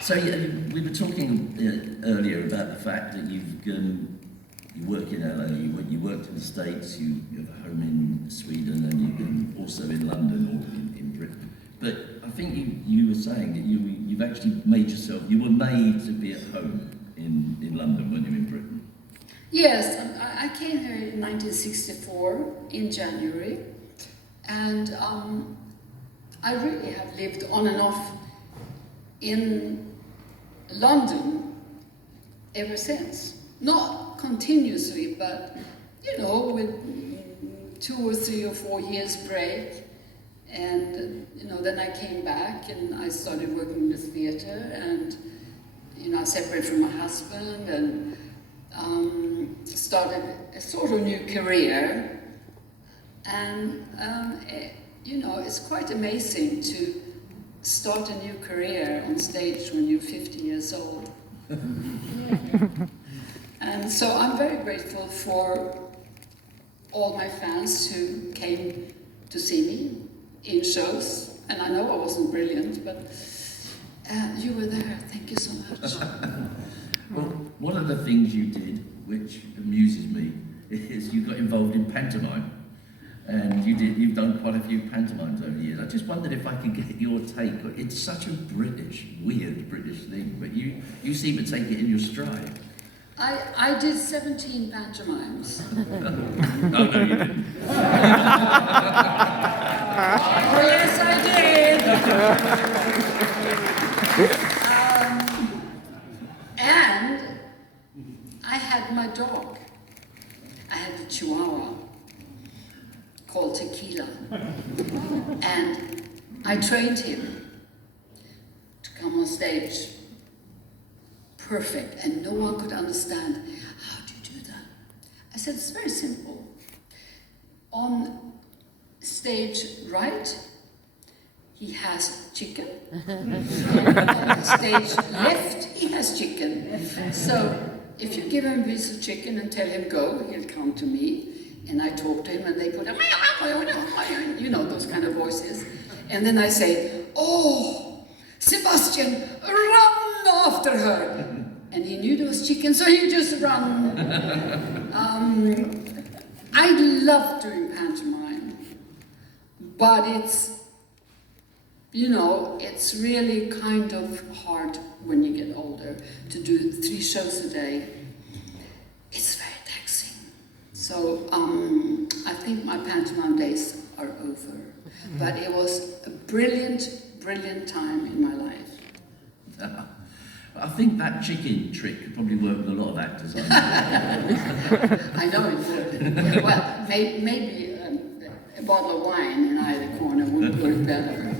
So we were talking earlier about the fact that you work in LA, you worked in the States, you have a home in Sweden, and you've also in London or in Britain. But I think you were saying that you've actually made yourself, you were made to be at home in London when you were in Britain. Yes, I came here in 1964 in January, and I really have lived on and off in London ever since. Not continuously, but you know, with 2 or 3 or 4 years break. And you know, then I came back and I started working in the theatre, and you know, I separated from my husband and started a sort of new career. And you know, it's quite amazing to start a new career on stage when you're 50 years old. And so I'm very grateful for all my fans who came to see me in shows. And I know I wasn't brilliant, but you were there. Thank you so much. Well, one of the things you did, which amuses me, is you got involved in pantomime. And you've done quite a few pantomimes over the years. I just wondered if I could get your take. It's such a weird British thing, but you seem to take it in your stride. I did 17 pantomimes. No, you didn't. Oh, yes, I did. And I had my dog. I had a Chihuahua called Tequila. And I trained him to come on stage perfect, and no one could understand, how do you do that? I said, it's very simple. On stage right, he has chicken. On stage left, he has chicken. So if you give him a piece of chicken and tell him go, he'll come to me. And I talk to him and they put, you know, those kind of voices. And then I say, oh, Sebastian, run after her. And he knew there was chicken, so he just ran. I love doing pantomime, but it's, you know, it's really kind of hard when you get older to do 3 shows a day. It's very taxing. So I think my pantomime days are over. But it was a brilliant, brilliant time in my life. I think that chicken trick could probably work with a lot of actors. I know it would. Well, maybe a bottle of wine in either corner would work better.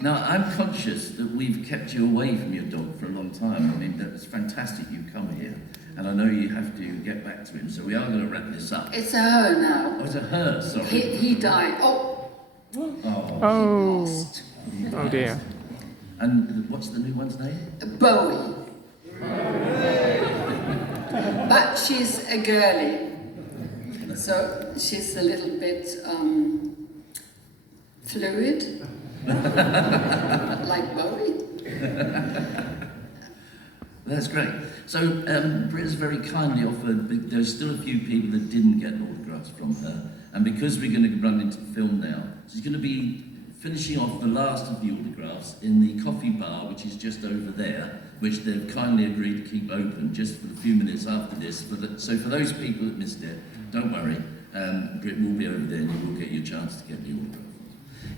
Now, I'm conscious that we've kept you away from your dog for a long time. I mean, it's fantastic you've come here. And I know you have to get back to him, so we are going to wrap this up. It's a her now. Oh, it's a her, sorry. He died. Oh. Oh. He passed. Oh dear. And what's the new one's name? Bowie. But she's a girly. So she's a little bit fluid. Like Bowie. That's great. So Britt has very kindly offered, there's still a few people that didn't get autographs from her, and because we're going to run into the film now, she's going to be finishing off the last of the autographs in the coffee bar, which is just over there, which they've kindly agreed to keep open just for a few minutes after this. So for those people that missed it, don't worry, Britt will be over there and you will get your chance to get the autograph.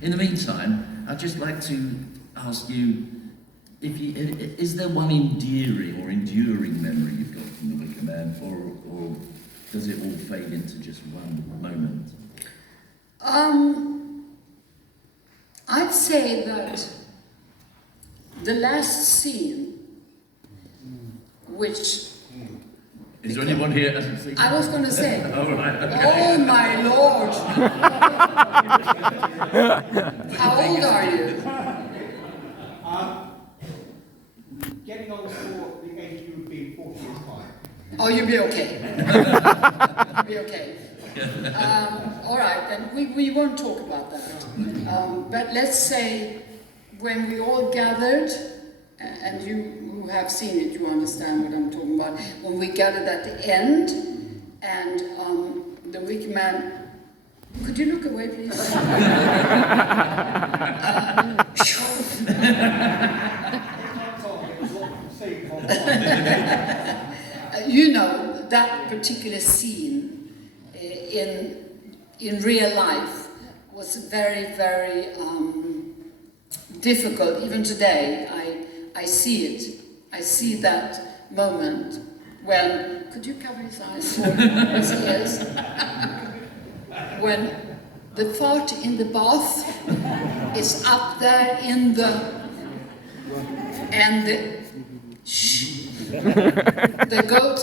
In the meantime, I'd just like to ask you, is there one endearing or enduring memory you've got from the Wicker Man, or does it all fade into just one moment? I'd say that the last scene, which... Is there anyone here that hasn't seen? I was going to say, oh, right, okay. Oh my Lord! How old are you? Getting on for the age you would be in 40 years' time. Oh, you'll be okay. You'll be okay. All right, then we won't talk about that. But let's say when we all gathered, and you who have seen it, you understand what I'm talking about. When we gathered at the end, and the Wicker Man. Could you look away, please? You know, that particular scene in real life was very, very difficult. Even today, I see it. I see that moment when, could you cover his eyes or his ears? When the fart in the bath is up there in the, and the goat,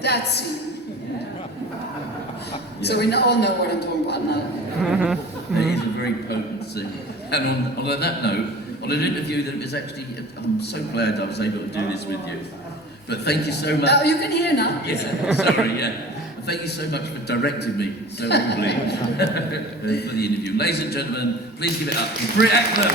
that scene. So we all know what I'm talking about now. It is a very potent scene. And on that note, on an interview that was actually, I'm so glad I was able to do this with you. But thank you so much. Oh, you can hear now. Yeah, sorry, yeah. Thank you so much for directing me so ably for the interview. Ladies and gentlemen, please give it up for Britt Elkand.